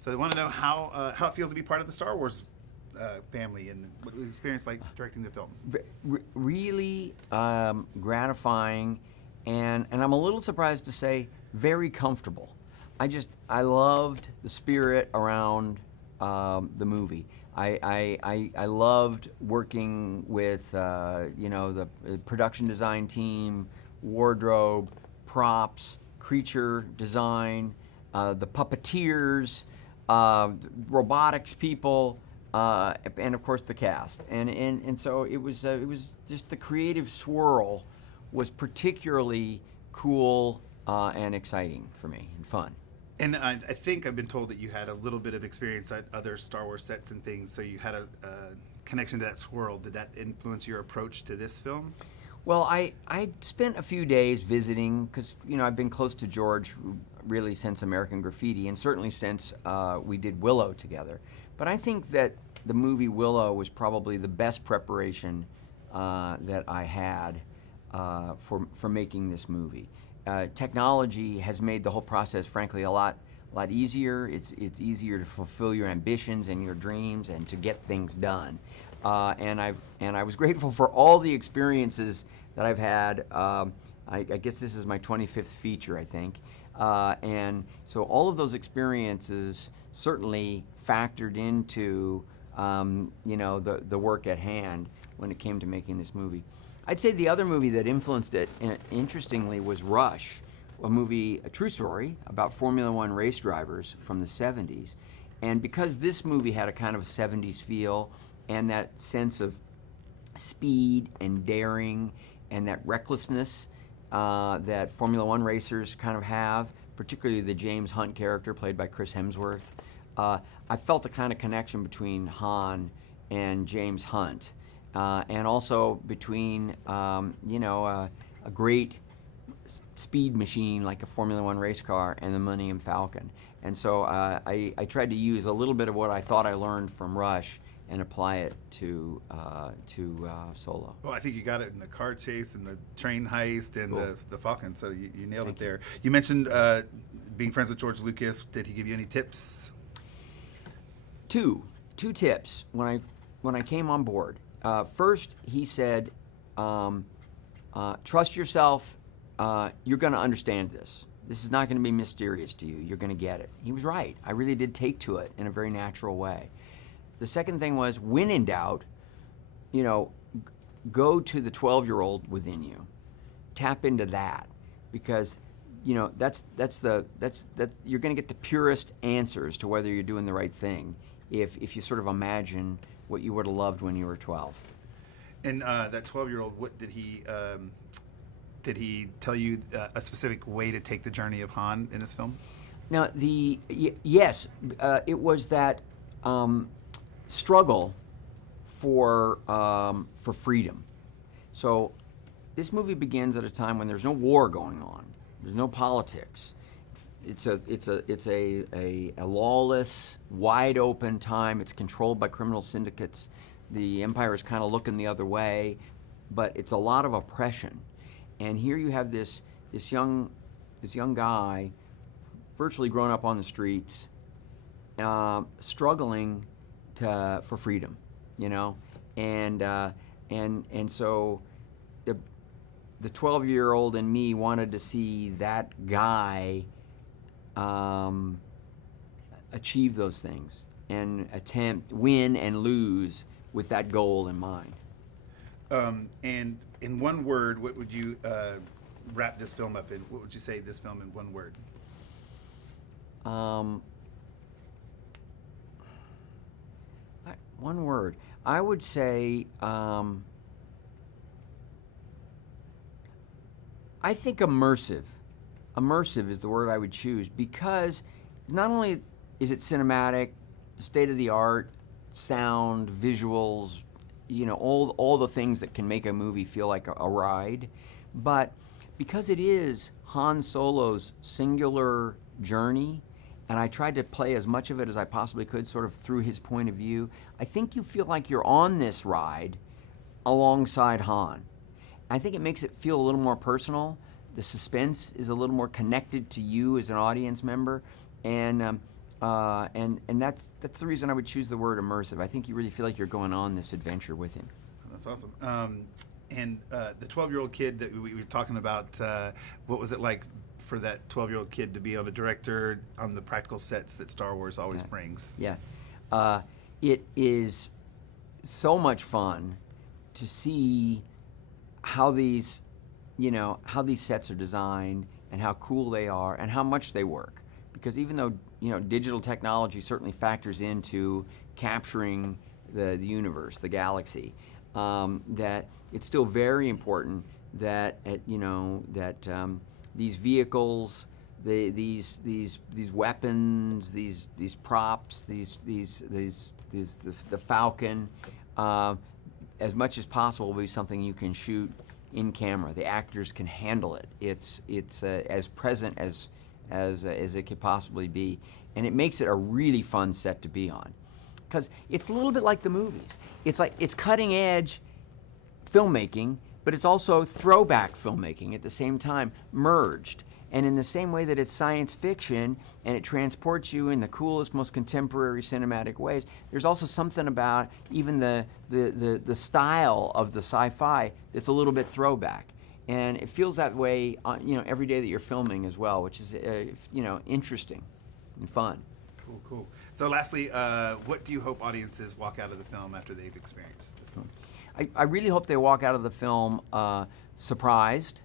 So they want to know how it feels to be part of the Star Wars family and what the experience like directing the film. Really gratifying, and I'm a little surprised to say very comfortable. I loved the spirit around the movie. I loved working with the production design team, wardrobe, props, creature design, the puppeteers, robotics people, and of course the cast. And so it was just the creative swirl was particularly cool and exciting for me and fun. And I think I've been told that you had a little bit of experience at other Star Wars sets and things, so you had a connection to that swirl. Did that influence your approach to this film? Well, I spent a few days visiting because I've been close to George really since American Graffiti, and certainly since we did Willow together. But I think that the movie Willow was probably the best preparation that I had for making this movie. Technology has made the whole process, frankly, a lot easier. It's easier to fulfill your ambitions and your dreams and to get things done. And I was grateful for all the experiences that I've had. I guess this is my 25th feature, I think. And so all of those experiences certainly factored into the work at hand when it came to making this movie. I'd say the other movie that influenced it, interestingly, was Rush, a true story about Formula One race drivers from the 70s. And because this movie had a kind of a 70s feel and that sense of speed and daring and that recklessness that Formula One racers kind of have, particularly the James Hunt character played by Chris Hemsworth, I felt a kind of connection between Han and James Hunt. And also between, a great speed machine like a Formula One race car and the Millennium Falcon. And so I tried to use a little bit of what I thought I learned from Rush and apply it to Solo. Well, I think you got it in the car chase and the train heist and Cool. the Falcon, so you nailed Thank it there. You mentioned being friends with George Lucas. Did he give you any tips? Two tips when I came on board. First, he said, trust yourself. You're going to understand this. This is not going to be mysterious to you. You're going to get it. He was right. I really did take to it in a very natural way. The second thing was, when in doubt, go to the 12-year-old within you. Tap into that, because that's you're going to get the purest answers to whether you're doing the right thing if you sort of imagine what you would have loved when you were 12. And that 12-year-old, what did he tell you a specific way to take the journey of Han in this film? Now, yes, it was that struggle for freedom. So this movie begins at a time when there's no war going on. There's no politics. It's a lawless, wide open time. It's controlled by criminal syndicates. The empire is kind of looking the other way, but it's a lot of oppression. And here you have this young guy, virtually grown up on the streets, struggling for freedom, and so the 12-year-old in me wanted to see that guy achieve those things and win and lose with that goal in mind. And in one word, what would you wrap this film up in? What would you say this film in one word? One word. I would say, I think immersive. Immersive is the word I would choose, because not only is it cinematic, state of the art, sound, visuals, all the things that can make a movie feel like a ride, but because it is Han Solo's singular journey, and I tried to play as much of it as I possibly could sort of through his point of view, I think you feel like you're on this ride alongside Han. I think it makes it feel a little more personal. The suspense is a little more connected to you as an audience member, and And that's the reason I would choose the word immersive. I think you really feel like you're going on this adventure with him. That's awesome. And the 12-year-old kid that we were talking about, what was it like for that 12-year-old kid to be on a director on the practical sets that Star Wars always brings? Yeah. It is so much fun to see how these, how these sets are designed and how cool they are and how much they work. Because even though, digital technology certainly factors into capturing the universe, the galaxy, that it's still very important that, these vehicles, these weapons, these props, the Falcon, as much as possible will be something you can shoot in camera. The actors can handle it. It's as present as it could possibly be, and it makes it a really fun set to be on, because it's a little bit like the movies. It's cutting edge filmmaking, but it's also throwback filmmaking at the same time, merged. And in the same way that it's science fiction and it transports you in the coolest, most contemporary cinematic ways, there's also something about even the style of the sci-fi that's a little bit throwback. And it feels that way, every day that you're filming as well, which is, interesting and fun. Cool. So lastly, what do you hope audiences walk out of the film after they've experienced this film? I really hope they walk out of the film surprised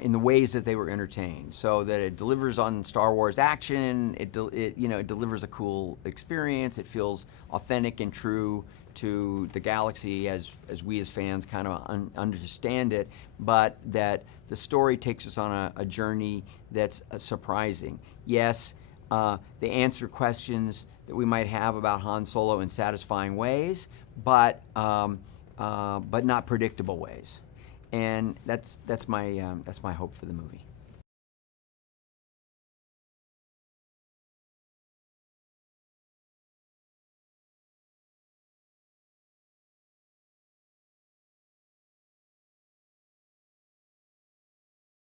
in the ways that they were entertained, so that it delivers on Star Wars action. It delivers a cool experience. It feels authentic and true to the galaxy as we as fans kind of understand it, but that the story takes us on a journey that's surprising. Yes, they answer questions that we might have about Han Solo in satisfying ways, but not predictable ways. And that's my hope for the movie.